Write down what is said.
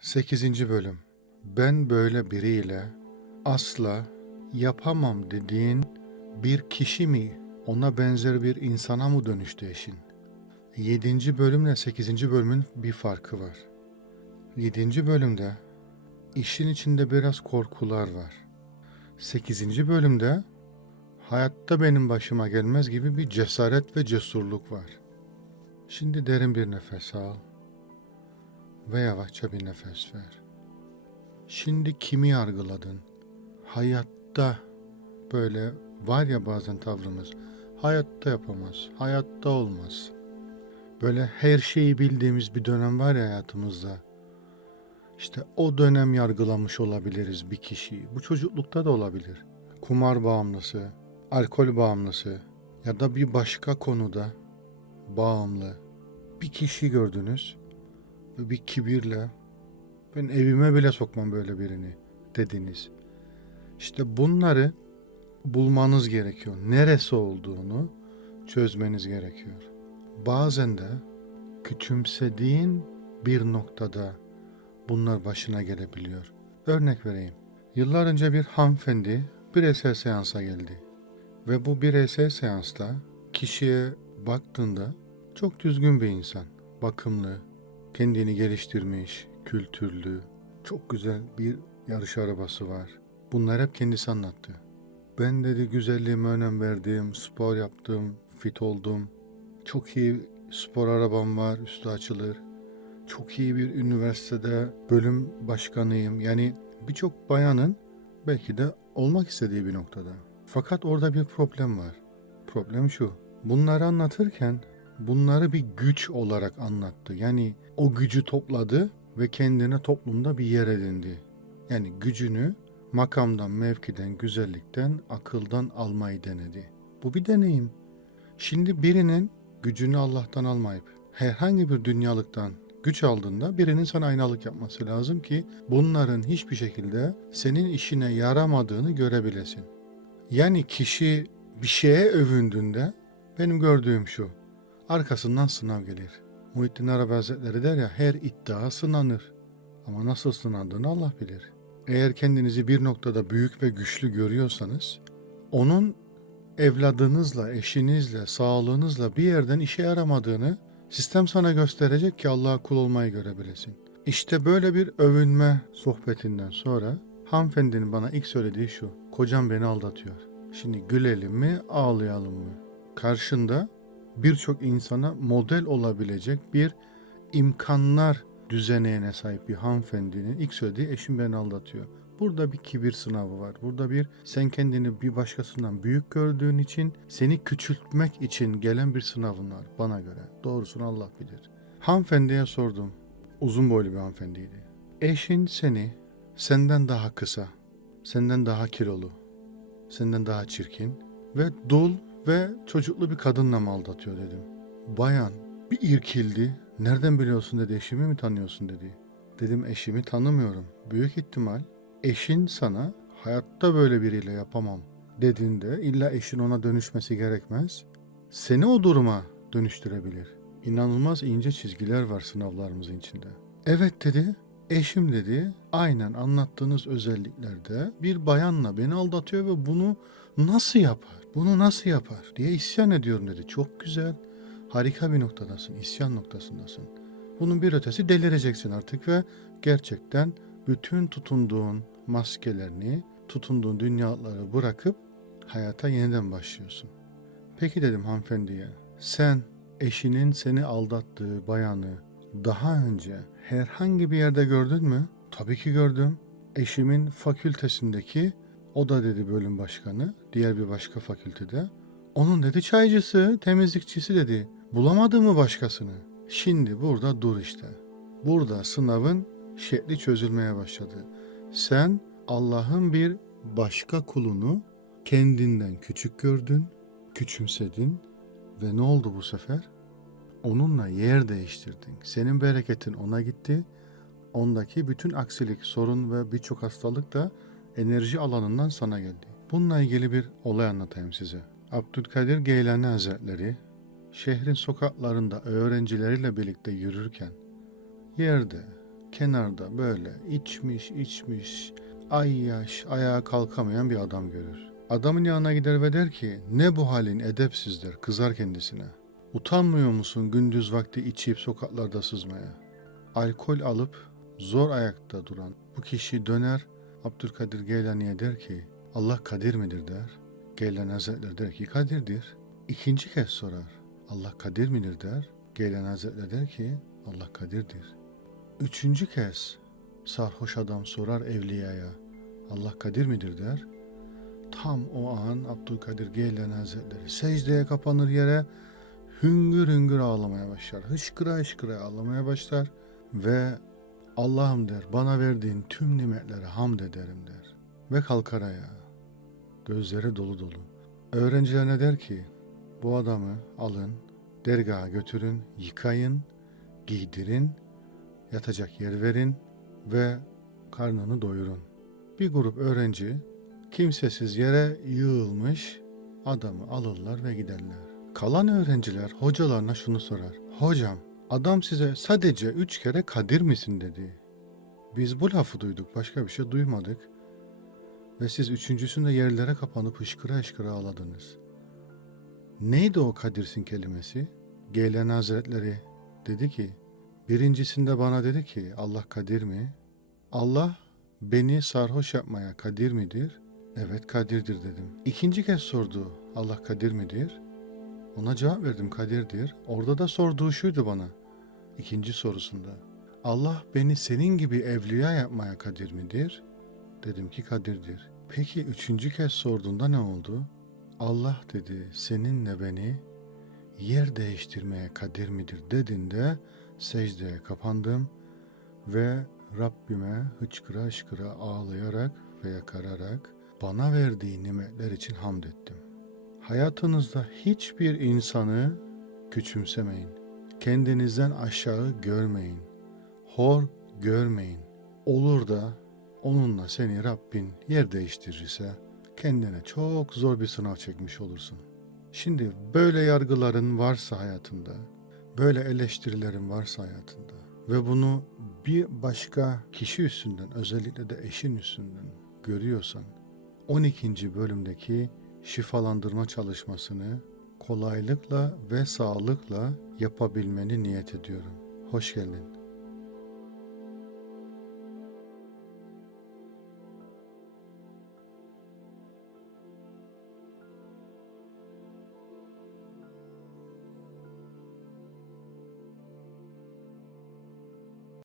8. Bölüm Ben böyle biriyle asla yapamam dediğin bir kişi mi, ona benzer bir insana mı dönüştü eşin? 7. bölümle 8. bölümün bir farkı var. 7. bölümde işin içinde biraz korkular var. 8. bölümde hayatta benim başıma gelmez gibi bir cesaret ve cesurluk var. Şimdi derin bir nefes al ve yavaşça bir nefes ver. Şimdi kimi yargıladın? Hayatta böyle var ya bazen tavrımız. Hayatta yapamaz, hayatta olmaz. Böyle her şeyi bildiğimiz bir dönem var ya hayatımızda. İşte o dönem yargılamış olabiliriz bir kişiyi. Bu çocuklukta da olabilir. Kumar bağımlısı, alkol bağımlısı ya da bir başka konuda bağımlı bir kişi gördünüz bir kibirle ben evime bile sokmam böyle birini dediniz. İşte bunları bulmanız gerekiyor. Neresi olduğunu çözmeniz gerekiyor. Bazen de küçümsediğin bir noktada bunlar başına gelebiliyor. Örnek vereyim. Yıllar önce bir hanımefendi bireysel seansa geldi. Ve bu bireysel seansta kişiye baktığında çok düzgün bir insan. Bakımlı, kendini geliştirmiş, kültürlü, çok güzel bir yarış arabası var. Bunlar hep kendisi anlattı. Ben dedi güzelliğime önem verdim, spor yaptım, fit oldum. Çok iyi spor arabam var, üstü açılır. Çok iyi bir üniversitede bölüm başkanıyım. Yani birçok bayanın belki de olmak istediği bir noktada. Fakat orada bir problem var. Problem şu. Bunları anlatırken bunları bir güç olarak anlattı. Yani o gücü topladı ve kendine toplumda bir yer edindi. Yani gücünü makamdan, mevkiden, güzellikten, akıldan almayı denedi. Bu bir deneyim. Şimdi birinin gücünü Allah'tan almayıp herhangi bir dünyalıktan güç aldığında birinin sana aynalık yapması lazım ki bunların hiçbir şekilde senin işine yaramadığını görebilesin. Yani kişi bir şeye övündüğünde benim gördüğüm şu. Arkasından sınav gelir. Muhittin Arabi Hazretleri der ya her iddia sınanır. Ama nasıl sınandığını Allah bilir. Eğer kendinizi bir noktada büyük ve güçlü görüyorsanız onun evladınızla, eşinizle, sağlığınızla bir yerden işe yaramadığını sistem sana gösterecek ki Allah'a kul olmayı görebilesin. İşte böyle bir övünme sohbetinden sonra hanımefendinin bana ilk söylediği şu. Kocam beni aldatıyor. Şimdi gülelim mi, ağlayalım mı? Karşında birçok insana model olabilecek bir imkanlar düzeneğine sahip bir hanımefendinin ilk söylediği eşim beni aldatıyor. Burada bir kibir sınavı var. Burada bir sen kendini bir başkasından büyük gördüğün için seni küçültmek için gelen bir sınavın var bana göre. Doğrusunu Allah bilir. Hanımefendiye sordum. Uzun boylu bir hanımefendiydi. Eşin seni senden daha kısa, senden daha kilolu, senden daha çirkin ve dul ve çocuklu bir kadınla mı aldatıyor dedim. Bayan bir irkildi. Nereden biliyorsun dedi eşimi mi tanıyorsun dedi. Dedim eşimi tanımıyorum. Büyük ihtimal eşin sana hayatta böyle biriyle yapamam dediğinde illa eşin ona dönüşmesi gerekmez. Seni o duruma dönüştürebilir. İnanılmaz ince çizgiler var sınavlarımızın içinde. Evet dedi. Eşim dedi aynen anlattığınız özelliklerde bir bayanla beni aldatıyor ve bunu nasıl yapar? Bunu nasıl yapar diye isyan ediyorum dedi. Çok güzel. Harika bir noktadasın. isyan noktasındasın. Bunun bir ötesi delireceksin artık ve gerçekten bütün tutunduğun maskelerini, tutunduğun dünyaları bırakıp hayata yeniden başlıyorsun. Peki dedim hanımefendiye, sen eşinin seni aldattığı bayanı daha önce herhangi bir yerde gördün mü? Tabii ki gördüm. Eşimin fakültesindeki o da dedi bölüm başkanı, diğer bir başka fakültede. Onun dedi çaycısı, temizlikçisi dedi. Bulamadı mı başkasını? Şimdi burada dur işte. Burada sınavın şekli çözülmeye başladı. Sen Allah'ın bir başka kulunu kendinden küçük gördün, küçümsedin ve ne oldu bu sefer? Onunla yer değiştirdin. Senin bereketin ona gitti. Ondaki bütün aksilik, sorun ve birçok hastalık da enerji alanından sana geldi. Bununla ilgili bir olay anlatayım size. Abdülkadir Geylani Hazretleri şehrin sokaklarında öğrencileriyle birlikte yürürken yerde kenarda böyle içmiş içmiş ay yaş ayağa kalkamayan bir adam görür. Adamın yanına gider ve der ki ne bu halin edepsiz der kızar kendisine. Utanmıyor musun gündüz vakti içip sokaklarda sızmaya? Alkol alıp zor ayakta duran bu kişi döner Abdülkadir Geylani'ye der ki Allah kadir midir der. Geylani Hazretleri der ki kadirdir. İkinci kez sorar Allah kadir midir der. Geylani Hazretleri der ki Allah kadirdir. Üçüncü kez sarhoş adam sorar evliyaya Allah kadir midir der. Tam o an Abdülkadir Geylani Hazretleri secdeye kapanır yere hüngür hüngür ağlamaya başlar. Hışkıra hışkıra ağlamaya başlar ve Allah'ım der bana verdiğin tüm nimetlere hamd ederim der. Ve kalkar ayağa. Gözleri dolu dolu. Öğrencilerine der ki bu adamı alın dergaha götürün yıkayın giydirin yatacak yer verin ve karnını doyurun. Bir grup öğrenci kimsesiz yere yığılmış adamı alırlar ve giderler. Kalan öğrenciler hocalarına şunu sorar. Hocam adam size sadece üç kere kadir misin dedi. Biz bu lafı duyduk başka bir şey duymadık. Ve siz üçüncüsünde yerlere kapanıp hışkıra hışkıra ağladınız. Neydi o kadirsin kelimesi? Geylen Hazretleri dedi ki Birincisinde bana dedi ki Allah kadir mi? Allah beni sarhoş yapmaya kadir midir? Evet kadirdir dedim. İkinci kez sordu Allah kadir midir? Ona cevap verdim kadirdir. Orada da sorduğu şuydu bana. İkinci sorusunda. Allah beni senin gibi evliya yapmaya kadir midir? Dedim ki kadirdir. Peki üçüncü kez sorduğunda ne oldu? Allah dedi seninle beni yer değiştirmeye kadir midir dedinde secdeye kapandım ve Rabbime hıçkıra hıçkıra ağlayarak ve yakararak bana verdiği nimetler için hamd ettim. Hayatınızda hiçbir insanı küçümsemeyin. Kendinizden aşağı görmeyin. Hor görmeyin. Olur da onunla seni Rabbin yer değiştirirse kendine çok zor bir sınav çekmiş olursun. Şimdi böyle yargıların varsa hayatında, böyle eleştirilerin varsa hayatında ve bunu bir başka kişi üstünden özellikle de eşin üstünden görüyorsan 12. bölümdeki şifalandırma çalışmasını kolaylıkla ve sağlıkla yapabilmeni niyet ediyorum. Hoş geldin.